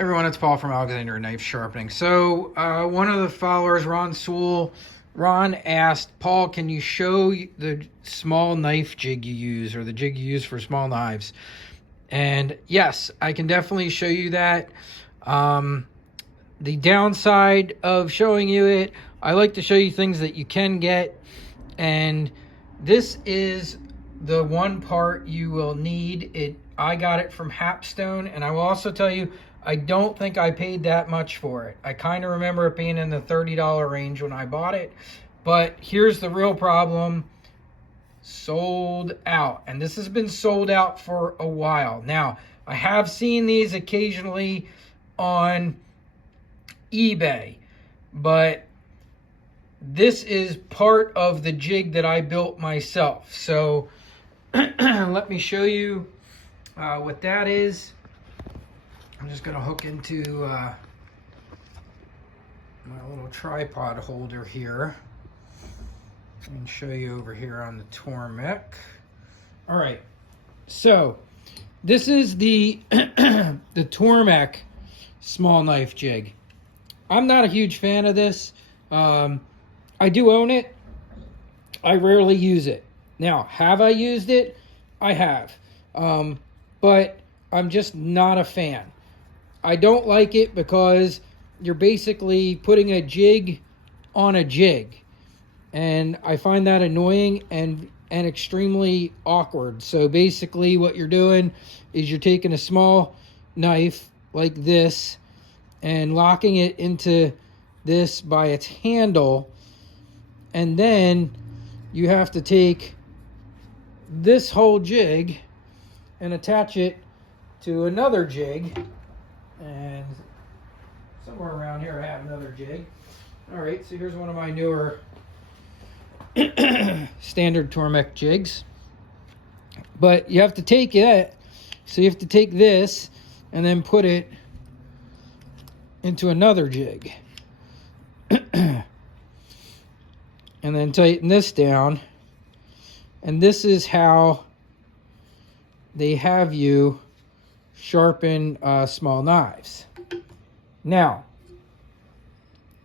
Everyone, it's Paul from Alexander Knife Sharpening. So one of the followers, Ron Sewell, Ron asked, Paul, can you show the small knife jig you use, or the jig you use for small knives? And yes, I can definitely show you that. The downside of showing you it, I like to show you things that you can get. And this is the one part you will need. I got it from Hapstone, and I will also tell you, I don't think I paid that much for it. I kind of remember it being in the $30 range when I bought it. But here's the real problem. Sold out. And this has been sold out for a while. Now, I have seen these occasionally on eBay. But this is part of the jig that I built myself. So let me show you what that is. I'm just going to hook into my little tripod holder here and show you over here on the Tormek. All right, so this is the the Tormek small knife jig. I'm not a huge fan of this. I do own it. I rarely use it. Now, have I used it? I have, but I'm just not a fan. I don't like it because you're basically putting a jig on a jig. And I find that annoying and extremely awkward. So basically what you're doing is you're taking a small knife like this and locking it into this by its handle. And then you have to take this whole jig and attach it to another jig. And somewhere around here I have another jig. All right, so here's one of my newer standard Tormek jigs. But you have to take it, so you have to take this and then put it into another jig. And then tighten this down. And this is how they have you sharpen small knives. Now,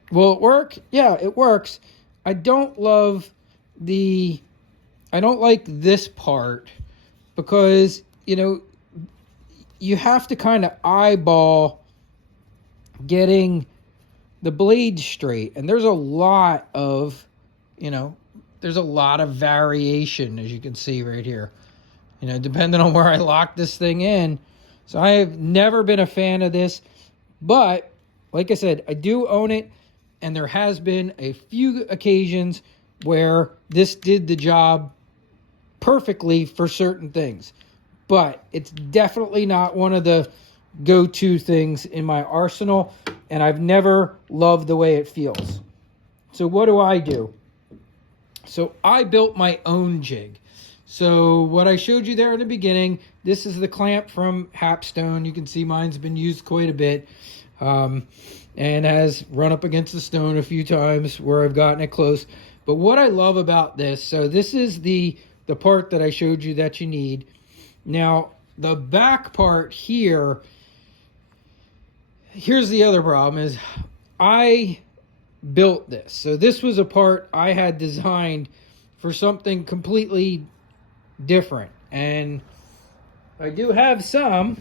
will it work? Yeah, it works. I don't like this part because, you have to kind of eyeball getting the blade straight. And there's a lot of variation, as you can see right here, depending on where I lock this thing in. So I have never been a fan of this, but like I said, I do own it, and there has been a few occasions where this did the job perfectly for certain things, but it's definitely not one of the go-to things in my arsenal, and I've never loved the way it feels. So what do? So I built my own jig. So what I showed you there in the beginning, this is the clamp from Hapstone. You can see mine's been used quite a bit, and has run up against the stone a few times where I've gotten it close. But what I love about this, so this is the part that I showed you that you need. Now, the back part here, here's the other problem, is I built this. So this was a part I had designed for something completely different. And I do have some.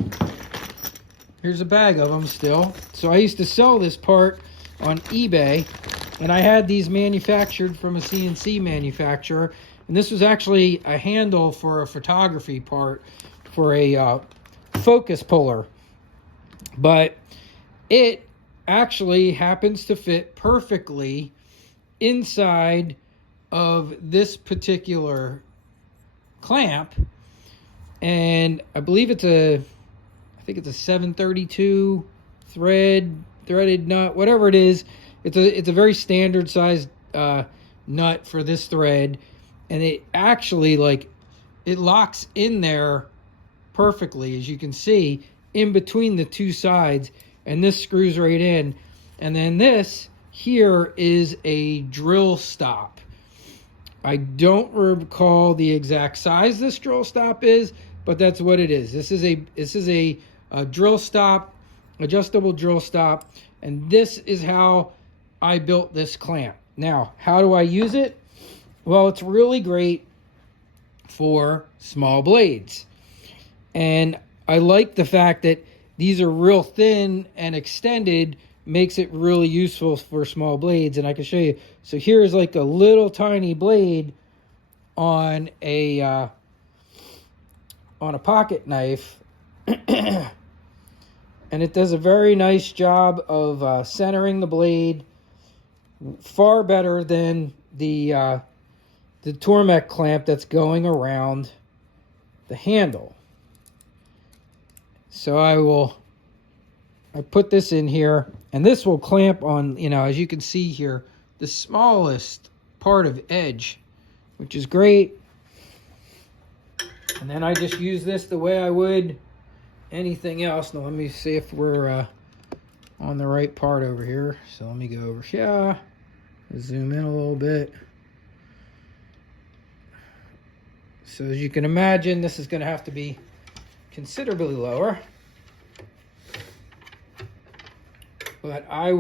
Here's a bag of them still. So I used to sell this part on eBay, and I had these manufactured from a CNC manufacturer. And this was actually a handle for a photography part for a focus puller. But it actually happens to fit perfectly inside of this particular clamp. And I believe it's a 732 threaded nut, whatever it is. It's a very standard sized nut for this thread, and it actually it locks in there perfectly, as you can see, in between the two sides, and this screws right in. And then this here is a drill stop. I don't recall the exact size this drill stop is, but that's what it is. This is a drill stop adjustable drill stop, and this is how I built this clamp. Now, how do I use it? Well, it's really great for small blades. And I like the fact that these are real thin and extended, makes it really useful for small blades. And I can show you. So here's like a little tiny blade on a pocket knife. And it does a very nice job of centering the blade, far better than the Tormek clamp that's going around the handle. So I put this in here, and this will clamp on, as you can see here, the smallest part of edge, which is great. And then I just use this the way I would anything else. Now let me see if we're on the right part over here. So let me go over here, zoom in a little bit. So as you can imagine, this is going to have to be considerably lower. But I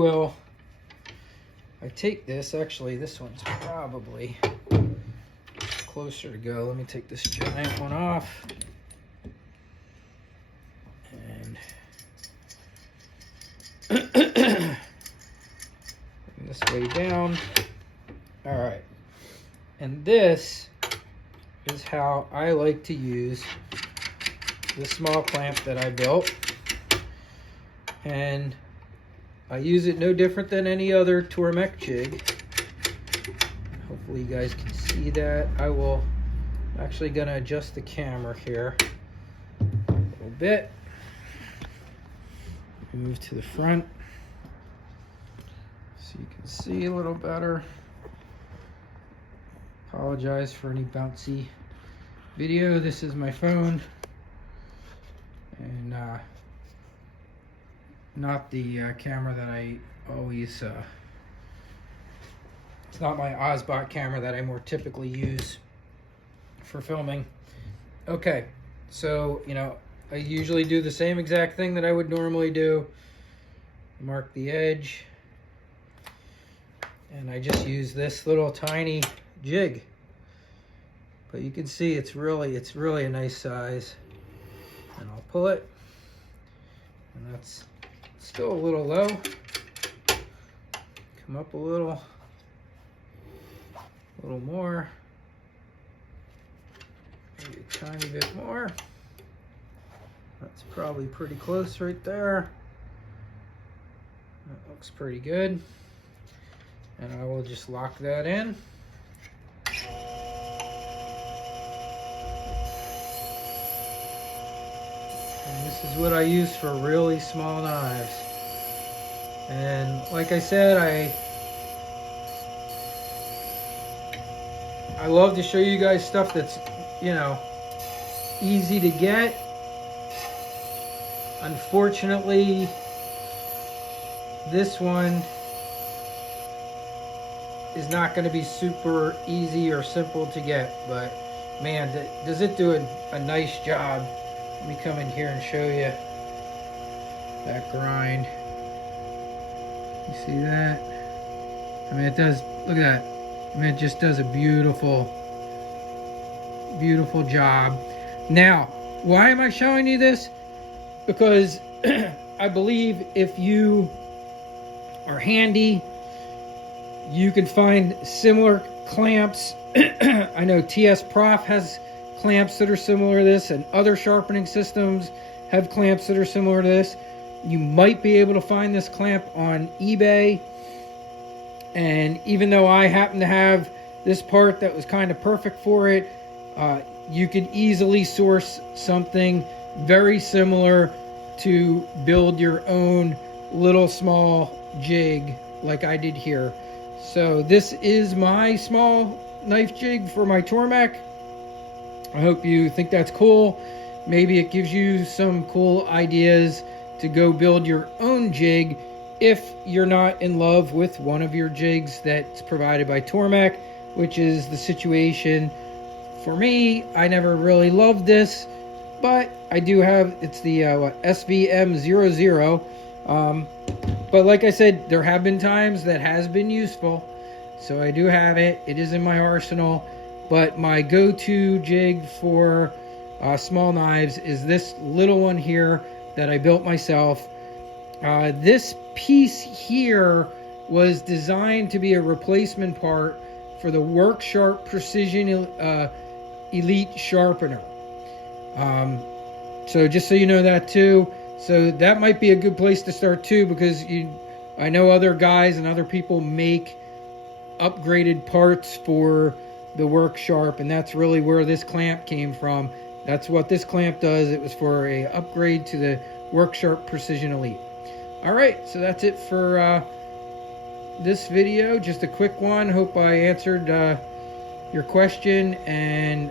take this, actually this one's probably closer to go. Let me take this giant one off. And bring this way down. All right. And this is how I like to use the small clamp that I built. And I use it no different than any other Tormek jig. Hopefully you guys can see that. I'm actually going to adjust the camera here a little bit. Move to the front so you can see a little better. Apologize for any bouncy video. This is my phone, and not the camera that I always it's not my Osbot camera that I more typically use for filming. Okay, so I usually do the same exact thing that I would normally do. Mark the edge, and I just use this little tiny jig. But you can see it's really a nice size. And I'll pull it, and that's still a little low. Come up a little more, maybe a tiny bit more. That's probably pretty close right there. That looks pretty good. And I will just lock that in. And this is what I use for really small knives. And like I said, I love to show you guys stuff that's, easy to get. Unfortunately, this one is not going to be super easy or simple to get, but man, does it do a nice job. Let me come in here and show you that grind. You see that? I mean, it does, look at that. I mean, it just does a beautiful job. Now, why am I showing you this? Because I believe if you are handy, you can find similar clamps. I know TS Prof has clamps that are similar to this, and other sharpening systems have clamps that are similar to this. You might be able to find this clamp on eBay. And even though I happen to have this part that was kind of perfect for it, you could easily source something very similar to build your own little small jig like I did here. So this is my small knife jig for my Tormek. I hope you think that's cool. Maybe it gives you some cool ideas to go build your own jig if you're not in love with one of your jigs that's provided by Tormek, which is the situation for me. I never really loved this, but I do have, it's the SVM00, But like I said, there have been times that has been useful. So I do have it. It is in my arsenal. But my go-to jig for small knives is this little one here that I built myself. This piece here was designed to be a replacement part for the Work Sharp Precision Elite Sharpener. So just so you know that too. So that might be a good place to start too, because I know other guys and other people make upgraded parts for the Work Sharp, and that's really where this clamp came from. That's what this clamp does. It was for a upgrade to the Work Sharp Precision Elite. All right, so that's it for this video. Just a quick one. Hope I answered your question, and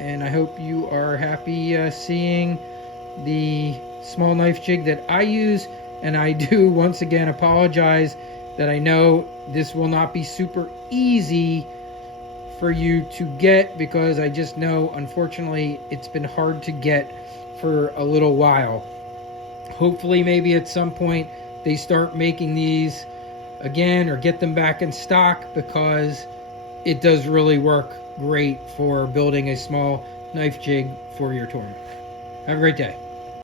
I hope you are happy seeing the small knife jig that I use. And I do once again apologize that I know this will not be super easy for you to get, because I just know, unfortunately, it's been hard to get for a little while. Hopefully maybe at some point they start making these again or get them back in stock, because it does really work great for building a small knife jig for your Tormek. Have a great day.